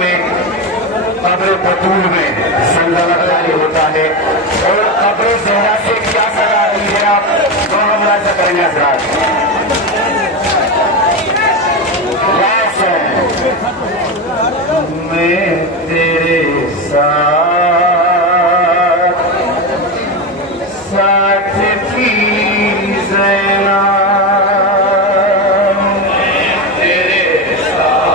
में कब्र बतूल में संगत जारी होता है और कब्र ज़हरा से क्या सजा रही है आप तो हमरा से करेंगे हजरात। मैं तेरे साथ साथ थी ज़ैना, मैं तेरे साथ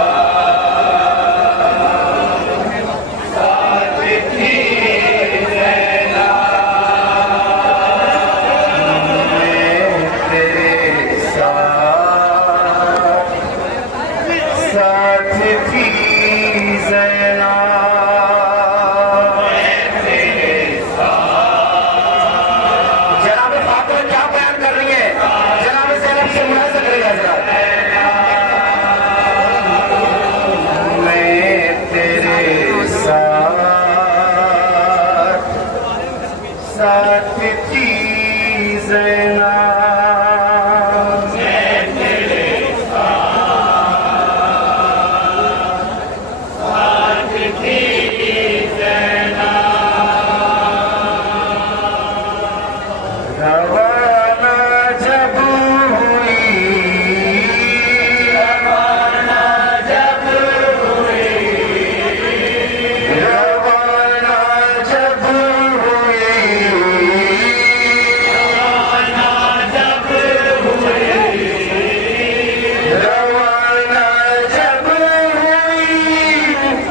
थी ज़ैना, मैं तेरे साथ थी ज़ैना, जनाब फातिमा क्या बयान कर रही है, जनाब ज़ैनब से मुलाज़ा करेगा जरा। मैं तेरे साथ थी ज़ैना, रवाना जब हुई, रवाना जब हुई, रवाना जब हुई, रवाना जब हुई, रवाना जब हुई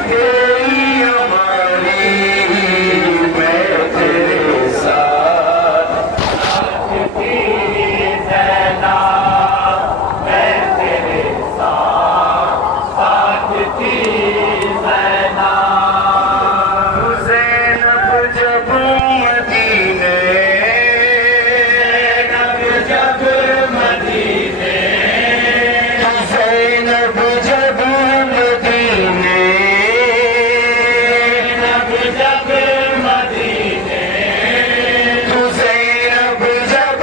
तेरी हमारी, मैं तेरे साथ थी ज़ैना, मैं तेरे साथ थी ज़ैना, ज़ैनब जब मदीने, ज़ैनब जब मदीने, ज़ैनब जब मदीने, ज़ैनब जब मदीने, ज़ैनब जब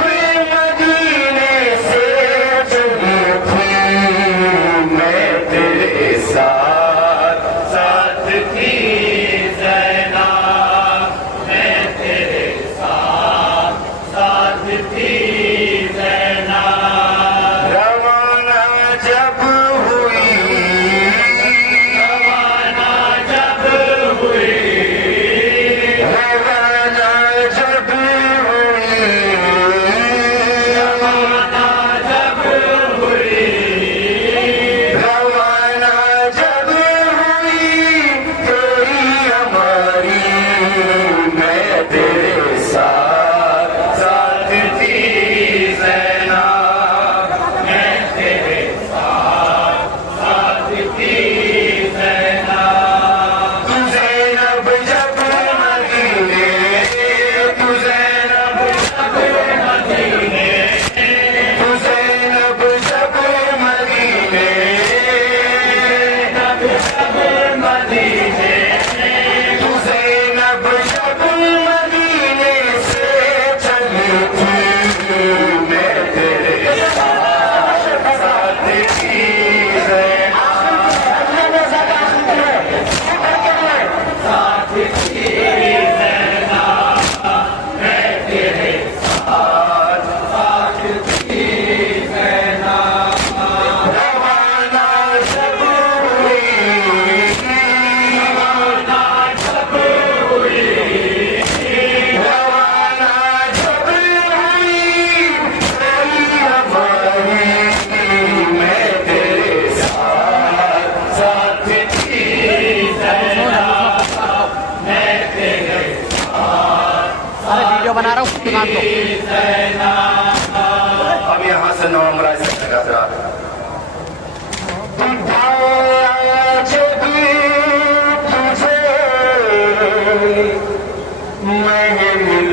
मदीने से चली थी, मैं तेरे साथ थी ज़ैना, मैं तेरे साथ थी ज़ैना, रवाना जब हुई, रवाना जब हुई, रवाना जब हुई, रवाना जब हुई, रवाना जब हुई तेरी हमारी, मैं तेरे साथ थी ज़ैना, मैं तेरे साथ थी ज़ैना, तू ज़ैनब जब मदीने, तू ज़ैनब जब मदीने, तू ज़ैनब जब मदीने, ज़ैनब जब मदीने, तू ज़ैनब जब मदीने से चली थी, मैं तेरे साथ थी ज़ैना, साथ थी ज़ैना, मैं तेरे साथ थी ज़ैना, रवाना जब हुई, रवाना जब हुई, रवाना जब हुई तेरी हमारी, मैं तेरे साथ थी ज़ैना, मैं तेरे अरे वीडियो बना रहा हूँ दुकान को। ज़ैना। अब यहाँ से नवंबर से जब तुझे महमिल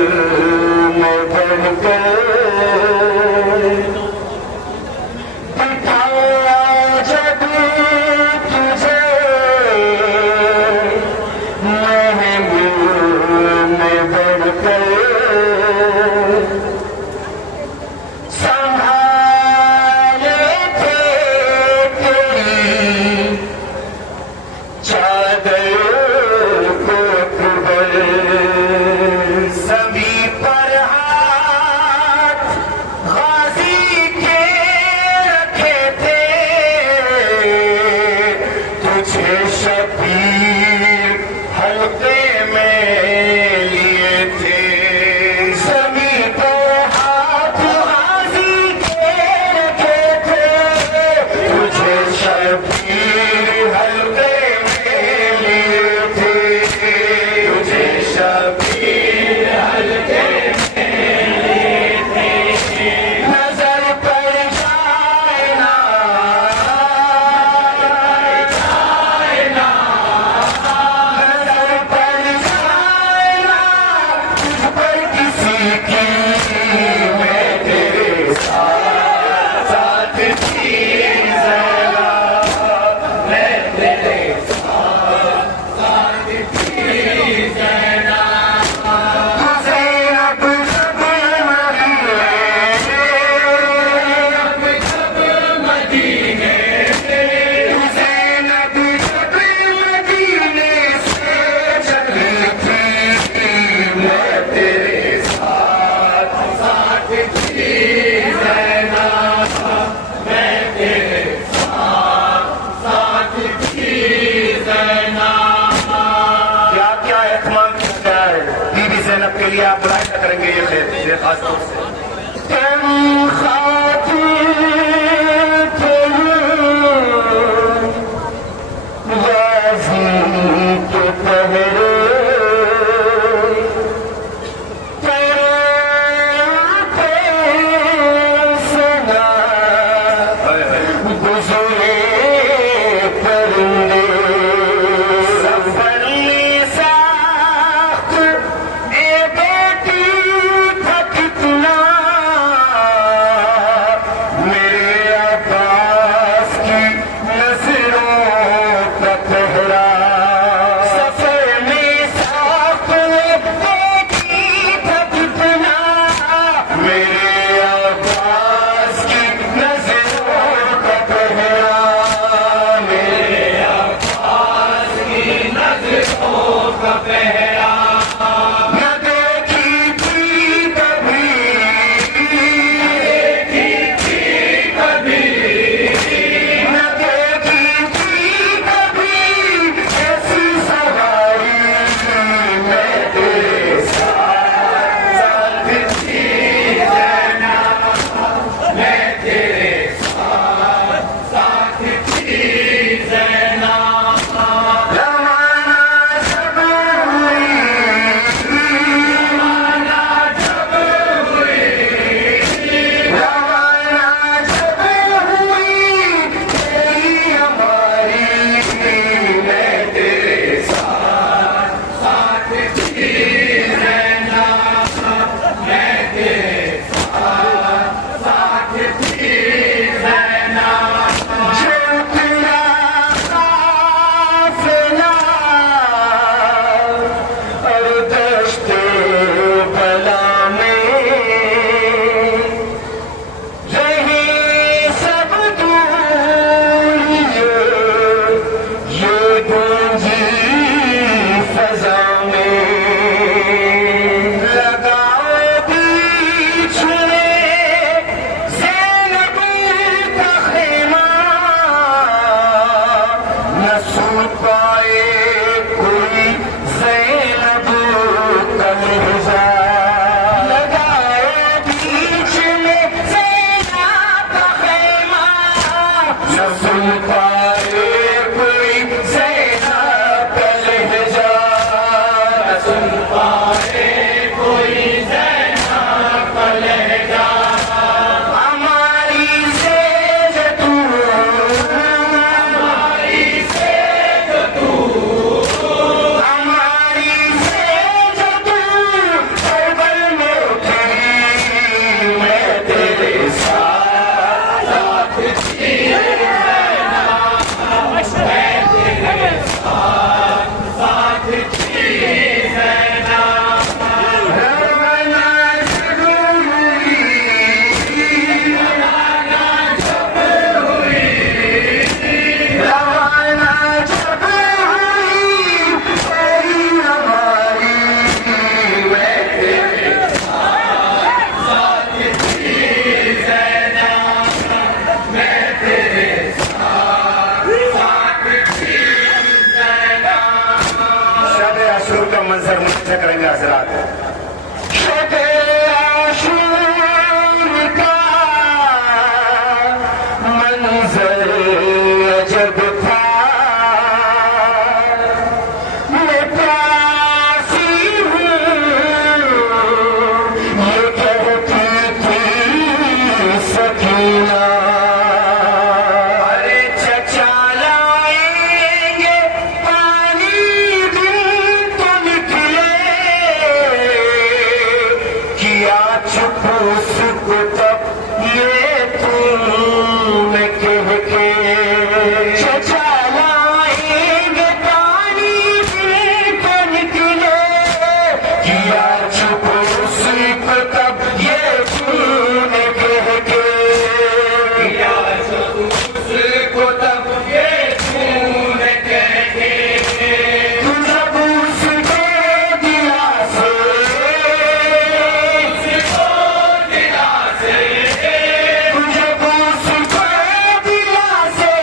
में बढ़कर बिठाया, जब तुझे महमिल में बढ़कर संभाले थे तेरी चार बदल को कुबल सभी पर हाथ गाजी के रखे थे तुझे शबीर हल्के में लिए थे सभी पर हाथ गाजी के रखे थे तुझे शबीर हल्के में लिए थे तुझे शबीर हल्के में लिए थे नजर पड़ जाए ना नजर पड़ जाए ना तुझ पर किसी की मैं तेरे साथ साथ थी ज़रा मैं तेरे साथ साथ थी ज़रा ज़ैनब जब मदीने ज़ैनब जब मदीने से चली थी मैं तेरे साथ साथ थी ज़ैनब मैं तेरे साथ साथ थी ज़ैनब क्या क्या एहतमाम किया है बीबी ज़ैनब के लिए आप बुलाया करेंगे ये खास तौर से तुम खातिर थे गाज़ी के पहरे का मंजर मुझसे करेंगे हजरात। शबे आशूर का मंजर अजब था, मैं प्यासी हूँ ये कहती थी सकीना। अरे चचा लाएंगे पानी दिन तो निकले, किया चुप उसको तब ये तुमने कह के। चचा लाएंगे पानी दिन तो निकले, किया चुप उसको तब ये तुमने कह के। किया चुप उसको तब ये तुमने कह के। तू जब उसको दिला से तुझे उसको दिला से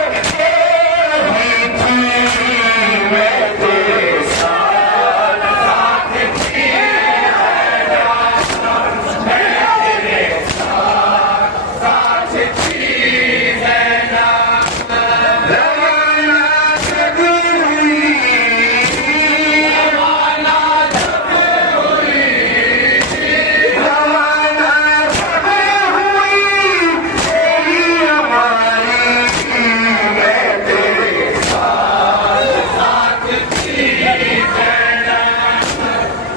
रही थी मैं तेरे साथ, साथ थी मैं तेरे साथ, साथ थी रवाना जब हुई, रवाना जब हुई, रवाना जब हुई तेरी हमारी, मैं तेरे साथ, साथ थी रहना,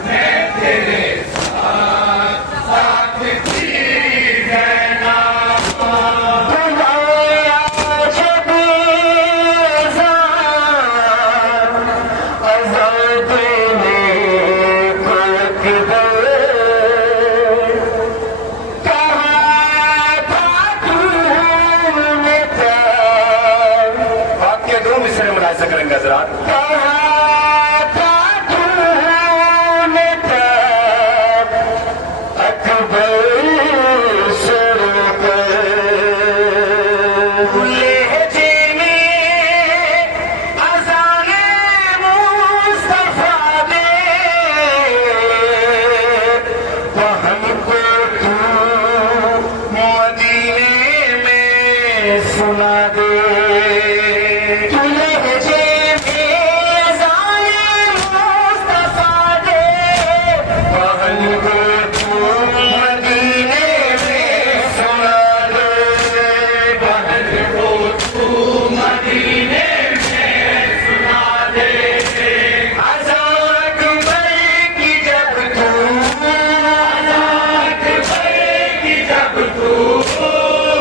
मैं तेरे साथ, साथ थी रहना। बुलाया जब अज़ान देने को किधर, कहा था तूने तब, वाक्य दो मिसरे मुलाहिजा करेंगे हजरात। कहा था तूने तब अकबर से रोकर, लहजे में अज़ाने मुस्तफा दे, हमको तू मदीने में सुना दे। तू लहजे में अज़ाने मुस्तफा दे, हमको तू मदीने में सुना दे। हमको तू मदीने में सुना दे। अज़ान अकबर की जब तू, अज़ान अकबर की जब तू,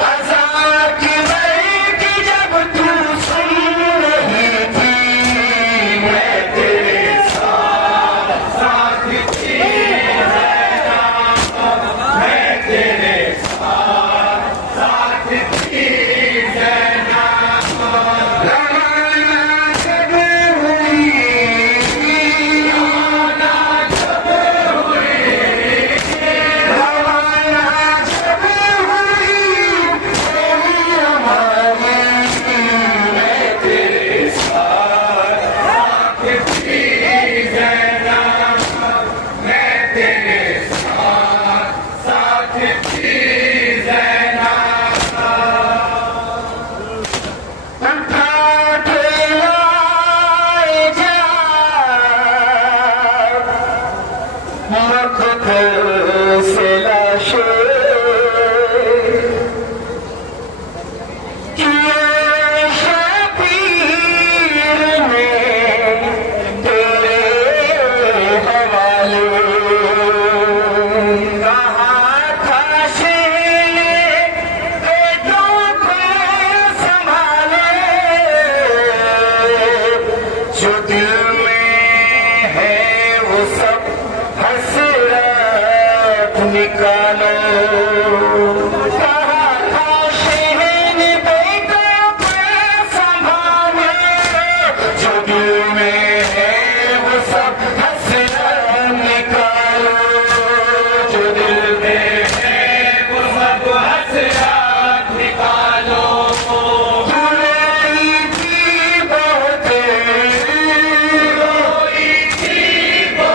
अज़ान अकबर की जब तू सुन रही थी, मैं तेरे साथ, साथ थी रहना, मैं तेरे साथ, साथ थी रहना। रवाना जब हुई, रवाना जब हुई, रवाना जब हुई तेरी हमारी, मैं तेरे साथ, साथ थी रहना, मैं तेरे साथ, साथ थी रहना। उठा के लाए जा मखदर से लाशें, किए शबीर ने तेरे हवाले। कहा था शेर ने बेटों को संभाले, जो दिल में है वो सब हसरत निकालो। कहा था शेर ने बेटों को संभाले, जो दिल में है वो सब हसरत निकालो। जो दिल में है वो सब हसरत निकालो। रोई थी बहुत, रोई थी बहुत,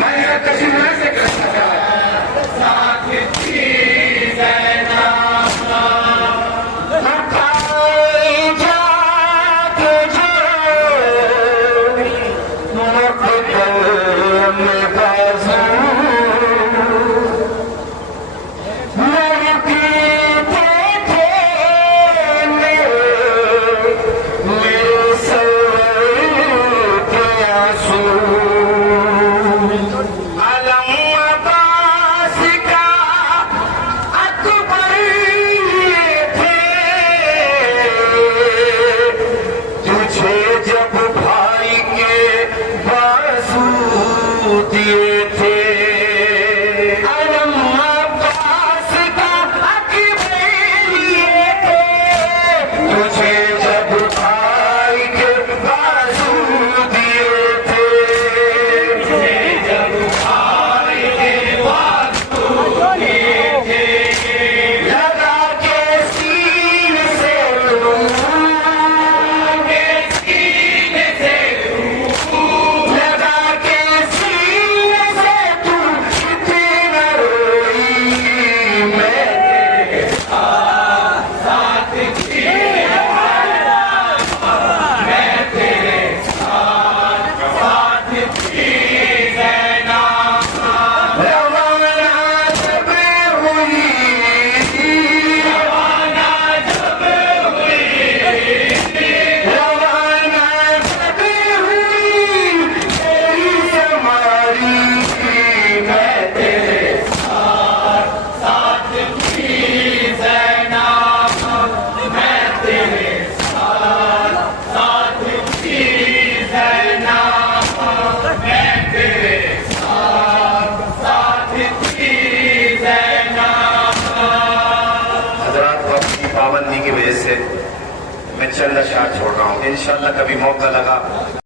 मैं कश्मीर से करना पाबंदी की वजह से मैं चंद अशआर छोड़ रहा हूँ। इंशाल्लाह कभी मौका लगा